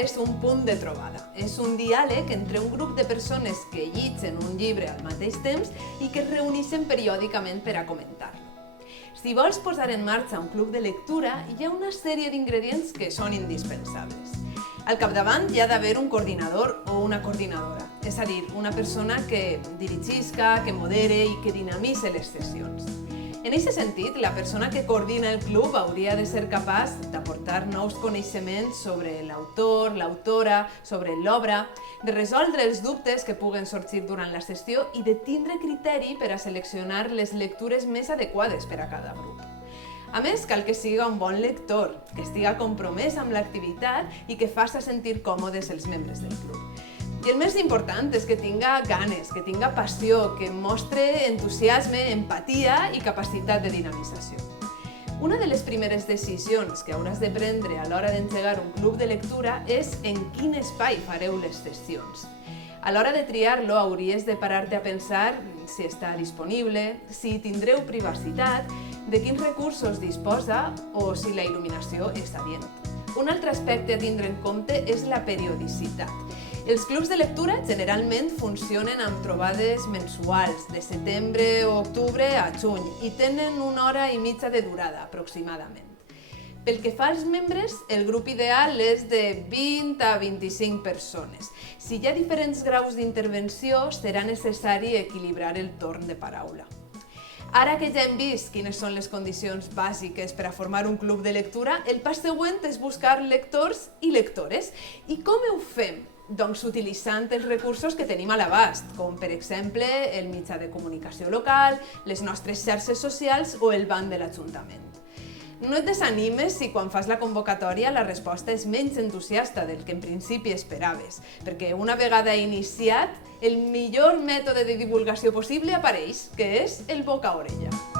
és un punt de trobada. És un diàleg entre un grup de persones que llegeixen un llibre al mateix temps i que es reuneixen periòdicament per a comentar-lo. Si vols posar en marxa un club de lectura, hi ha una sèrie d'ingredients que són indispensables. Al capdavant hi ha d'haver un coordinador o una coordinadora, és a dir, una persona que dirigisca, que modere i que dinamitzi les sessions. En aquest sentit, la persona que coordina el club hauria de ser capaç d'aportar nous coneixements sobre l'autor, l'autora, sobre l'obra, de resoldre els dubtes que puguen sorgir durant la sessió i de tindre criteri per a seleccionar les lectures més adequades per a cada grup. A més, cal que siga un bon lector, que estiga compromès amb l'activitat i que faci sentir còmodes els membres del club. I el més important és que tinga ganes, que tinga passió, que mostre entusiasme, empatia i capacitat de dinamització. Una de les primeres decisions que hauràs de prendre a l'hora d'engegar un club de lectura és en quin espai fareu les sessions. A l'hora de triar-lo hauries de parar-te a pensar si està disponible, si tindreu privacitat, de quins recursos disposa o si la il·luminació és adient. Un altre aspecte a tindre en compte és la periodicitat. Els clubs de lectura generalment funcionen amb trobades mensuals, de setembre o octubre a juny, i tenen 1 hora i mitja de durada, aproximadament. Pel que fa als membres, el grup ideal és de 20 a 25 persones. Si hi ha diferents graus d'intervenció, serà necessari equilibrar el torn de paraula. Ara que ja hem vist quines són les condicions bàsiques per a formar un club de lectura, el pas següent és buscar lectors i lectores. I com ho fem? Doncs utilitzant els recursos que tenim a l'abast, com per exemple el mitjà de comunicació local, les nostres xarxes socials o el banc de l'Ajuntament. No et desanimes si quan fas la convocatòria la resposta és menys entusiasta del que en principi esperaves, perquè una vegada iniciat, el millor mètode de divulgació possible apareix, que és el boca a orella.